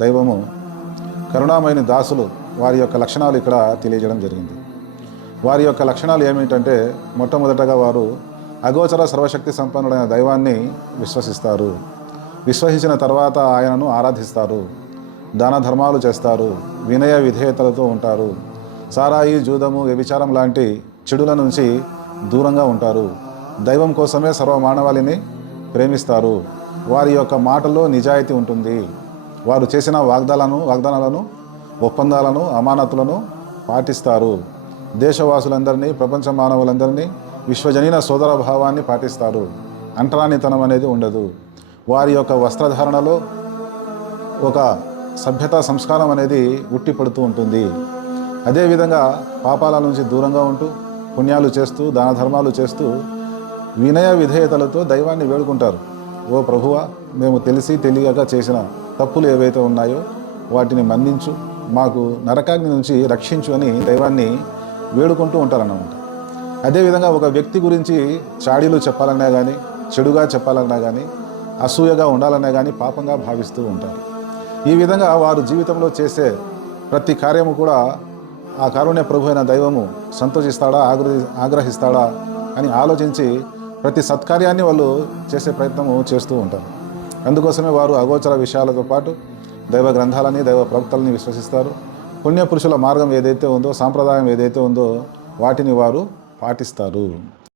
దైవము కరుణామైన దాసులు వారి యొక్క లక్షణాలు ఇక్కడ తెలియజేయడం జరిగింది. వారి యొక్క లక్షణాలు ఏమిటంటే మొట్టమొదటగా వారు అగోచర సర్వశక్తి సంపన్నుడైన దైవాన్ని విశ్వసిస్తారు. విశ్వసించిన తర్వాత ఆయనను ఆరాధిస్తారు. దాన ధర్మాలు చేస్తారు. వినయ విధేయతలతో ఉంటారు. సారాయి జూదము వ్యభిచారం లాంటి చెడుల నుంచి దూరంగా ఉంటారు. దైవం కోసమే సర్వ మానవాళిని ప్రేమిస్తారు. వారి యొక్క మాటల్లో నిజాయితీ ఉంటుంది. వారు చేసిన వాగ్దాలను వాగ్దానాలను ఒప్పందాలను అమానతులను పాటిస్తారు. దేశవాసులందరినీ ప్రపంచ మానవులందరినీ విశ్వజనీన సోదర భావాన్ని పాటిస్తారు. అంటరానితనం అనేది ఉండదు. వారి యొక్క వస్త్రధారణలో ఒక సభ్యత సంస్కారం అనేది ఉట్టిపడుతూ ఉంటుంది. అదేవిధంగా పాపాల నుంచి దూరంగా ఉంటూ పుణ్యాలు చేస్తూ దాన ధర్మాలు చేస్తూ వినయ విధేయతలతో దైవాన్ని వేడుకుంటారు. ఓ ప్రభువ మేము తెలిసి తెలియక చేసిన తప్పులు ఏవైతే ఉన్నాయో వాటిని మన్నించు మాకు నరకాగ్ని నుంచి రక్షించు అని దైవాన్ని వేడుకుంటూ ఉంటారన్నమాట. అదేవిధంగా ఒక వ్యక్తి గురించి చాడీలు చెప్పాలన్నా కానీ చెడుగా చెప్పాలన్నా కానీ అసూయగా ఉండాలన్నా కానీ పాపంగా భావిస్తూ ఉంటారు. ఈ విధంగా వారు జీవితంలో చేసే ప్రతి కార్యము కూడా ఆ కారుణ్య ప్రభు అయిన దైవము సంతోషిస్తాడా ఆగ్రహి ఆగ్రహిస్తాడా అని ఆలోచించి ప్రతి సత్కార్యాన్ని వాళ్ళు చేసే ప్రయత్నము చేస్తూ ఉంటారు. అందుకోసమే వారు అగోచర విషయాలతో పాటు దైవ గ్రంథాలని దైవ ప్రవక్తలని విశ్వసిస్తారు. పుణ్యపురుషుల మార్గం ఏదైతే ఉందో సాంప్రదాయం ఏదైతే ఉందో వాటిని వారు పాటిస్తారు.